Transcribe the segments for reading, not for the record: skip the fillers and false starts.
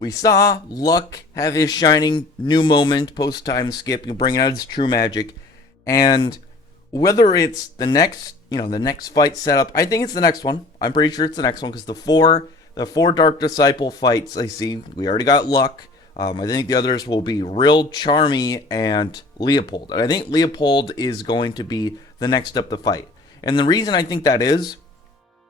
we saw Luck have his shining new moment post time skip, bringing out his true magic, and whether it's the next fight setup, I think it's the next one. I'm pretty sure it's the next one because the four Dark Disciple fights I see, we already got Luck. I think the others will be Real, Charmy, and Leopold. And I think Leopold is going to be the next up to fight. And the reason I think that is,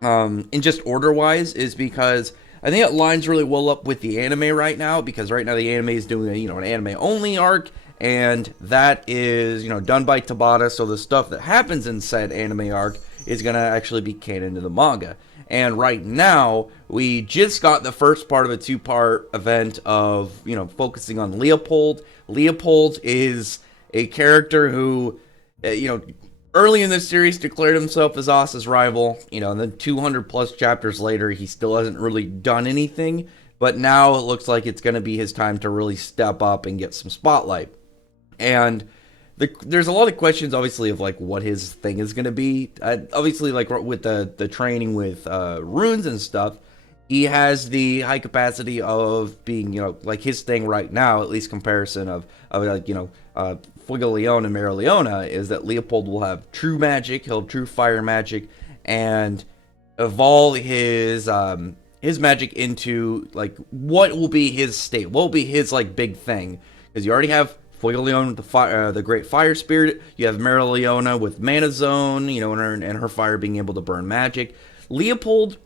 in just order wise, is because I think it lines really well up with the anime right now. Because right now the anime is doing an anime only arc, and that is done by Tabata. So the stuff that happens in said anime arc is gonna actually be canon to the manga. And right now, we just got the first part of a two-part event of, focusing on Leopold. Leopold is a character who, early in this series declared himself as Asa's rival. And then 200 plus chapters later, he still hasn't really done anything. But now it looks like it's going to be his time to really step up and get some spotlight. And there's a lot of questions, obviously, of what his thing is going to be. Obviously, with the training with runes and stuff, he has the high capacity of being, his thing right now, at least comparison of Fuegoleon and Mereoleona, is that Leopold will have true magic, he'll have true fire magic, and evolve his magic into what will be his state, what will be his big thing, because you already have Fuegoleon with the Great Fire Spirit. You have Mereoleona with Mana Zone, and her fire being able to burn magic. Leopold,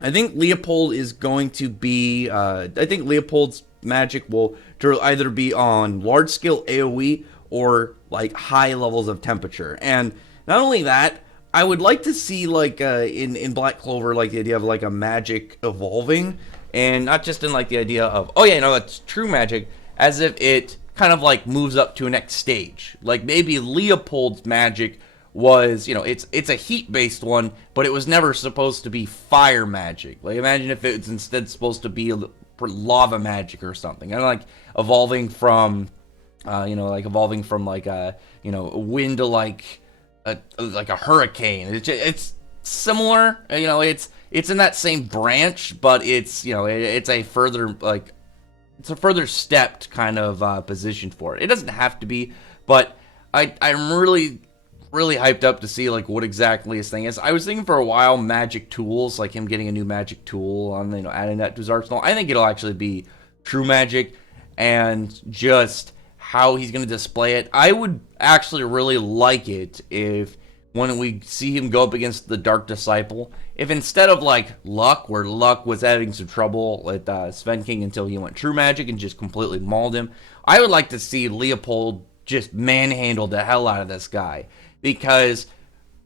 I think Leopold is going to be. I think Leopold's magic will either be on large scale AOE or high levels of temperature. And not only that, I would like to see in Black Clover the idea of a magic evolving, and not just in the idea of it's true magic, as if it kind of moves up to a next stage. Maybe Leopold's magic was, it's a heat based one, but it was never supposed to be fire magic. Imagine if it's instead supposed to be lava magic or something. And evolving from evolving from a wind to a hurricane. It's similar, it's in that same branch, but it's it's a further it's a further stepped kind of position for it. It doesn't have to be, but I'm really hyped up to see what exactly his thing is. I was thinking for a while magic tools, him getting a new magic tool on adding that to his arsenal. I think it'll actually be true magic, and just how he's going to display it. I would actually really like it if when we see him go up against the Dark Disciple, if instead of Luck, where Luck was having some trouble with Sven King until he went true magic and just completely mauled him, I would like to see Leopold just manhandle the hell out of this guy. Because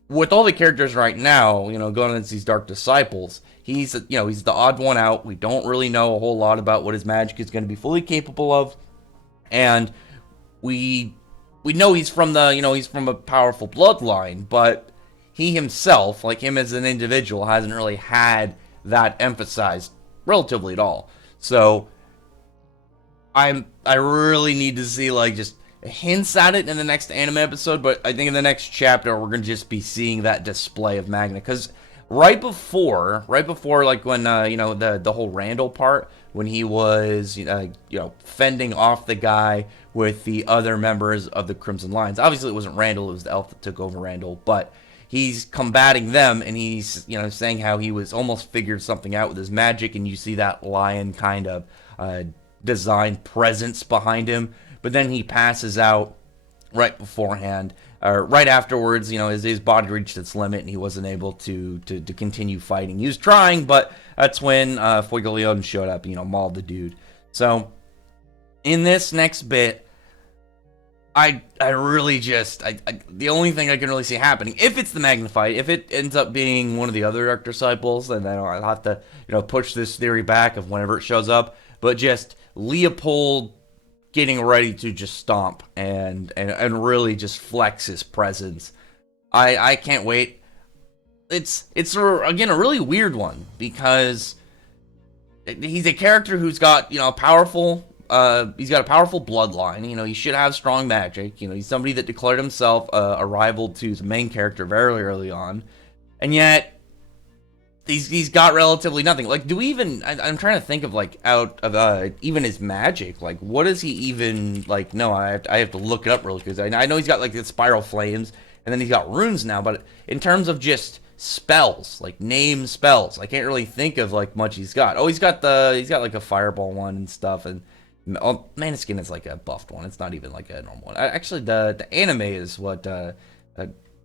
with all the characters right now, going against these Dark Disciples, he's the odd one out. We don't really know a whole lot about what his magic is going to be fully capable of, and we know he's from he's from a powerful bloodline, but he himself, him as an individual, hasn't really had that emphasized relatively at all. So I really need to see just hints at it in the next anime episode, but I think in the next chapter we're gonna just be seeing that display of Magna, because right before when the whole Randall part, when he was fending off the guy with the other members of the Crimson Lions. Obviously it wasn't Randall, it was the elf that took over Randall, but he's combating them, and he's saying how he was almost figured something out with his magic, and you see that lion kind of design presence behind him, but then he passes out right beforehand, or right afterwards. His body reached its limit and he wasn't able to continue fighting. He was trying, but that's when Fuegoleon showed up, mauled the dude. So in this next bit, I really just the only thing I can really see happening, if it's the Magnified, if it ends up being one of the other Dark Disciples, then I'll have to push this theory back of whenever it shows up. But just Leopold getting ready to just stomp and really just flex his presence. I can't wait. It's again a really weird one, because he's a character who's got powerful. He's got a powerful bloodline. He should have strong magic. He's somebody that declared himself a rival to the main character very early on, and yet he's got relatively nothing. Like, do we even? I'm trying to think of like out of even his magic. Like, what is he even like? No, I have to look it up real quick. I know he's got like the spiral flames, and then he's got runes now. But in terms of just spells, like name spells, I can't really think of like much he's got. Oh, he's got like a fireball one and stuff, and oh, Maniskin is like a buffed one. It's not even like a normal one. Actually, the anime is what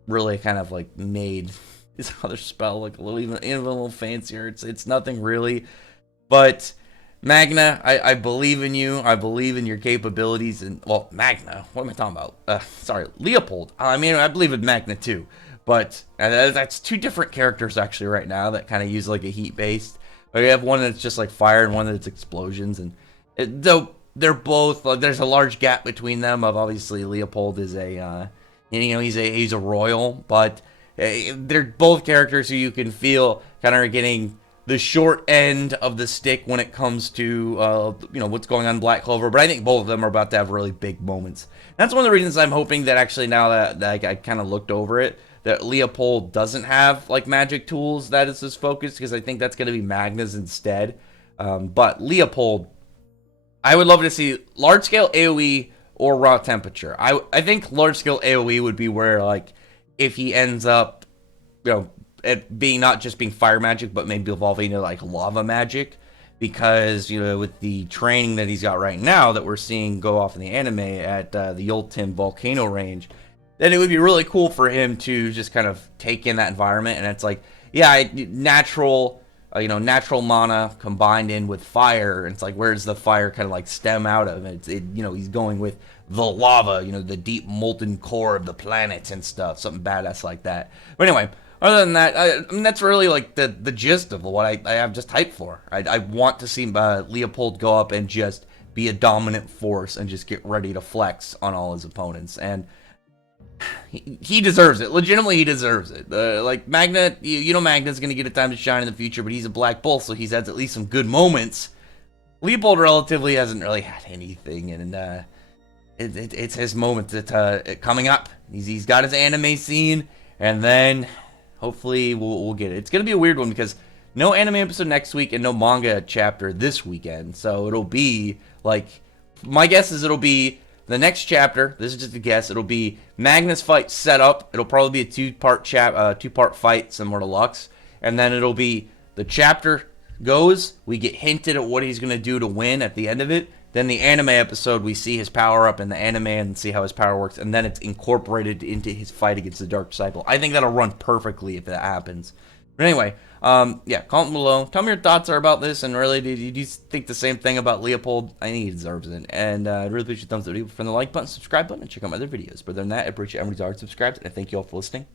really kind of like made his other spell like a little fancier. It's nothing really, but Magna, I believe in you. I believe in your capabilities. And well, Magna, what am I talking about? Sorry, Leopold. I mean, I believe in Magna too, but that's two different characters actually right now that kind of use like a heat based. But you have one that's just like fire and one that's explosions, and though they're both like, there's a large gap between them. Of obviously Leopold is a he's a royal, but they're both characters who you can feel kind of are getting the short end of the stick when it comes to what's going on in Black Clover. But I think both of them are about to have really big moments. That's one of the reasons I'm hoping that actually now that I kind of looked over it, that Leopold doesn't have like magic tools that is his focus, because I think that's going to be Magna's instead. But Leopold, I would love to see large scale AoE or raw temperature. I think large scale AoE would be where, like, if he ends up, it being not just being fire magic, but maybe evolving into like lava magic, because with the training that he's got right now that we're seeing go off in the anime at the Yoltim volcano range, then it would be really cool for him to just kind of take in that environment. And it's like, yeah, natural mana combined in with fire. And it's like, where's the fire kind of like stem out of? He's going with the lava, the deep molten core of the planet and stuff, something badass like that. But anyway, other than that, I mean, that's really like the gist of what I have just hyped for. I want to see Leopold go up and just be a dominant force and just get ready to flex on all his opponents. And he deserves it. Legitimately, he deserves it. Like Magna, Magna's going to get a time to shine in the future, but he's a Black Bull, so he's had at least some good moments. Leopold relatively hasn't really had anything, and it's his moment that coming up. He's got his anime scene, and then hopefully we'll get it. It's going to be a weird one because no anime episode next week and no manga chapter this weekend. So it'll be like, my guess is it'll be the next chapter. This is just a guess. It'll be Magnus fight set up. It'll probably be a two-part fight similar to Lux, and then it'll be the chapter goes. We get hinted at what he's going to do to win at the end of it. Then the anime episode, we see his power up in the anime and see how his power works, and then it's incorporated into his fight against the Dark Disciple. I think that'll run perfectly if that happens. But anyway, comment below. Tell me your thoughts are about this, and really, do you think the same thing about Leopold? I think he deserves it. And I'd really appreciate your thumbs up from the like button, subscribe button, and check out my other videos. But other than that, I appreciate everybody's already subscribed, and I thank you all for listening.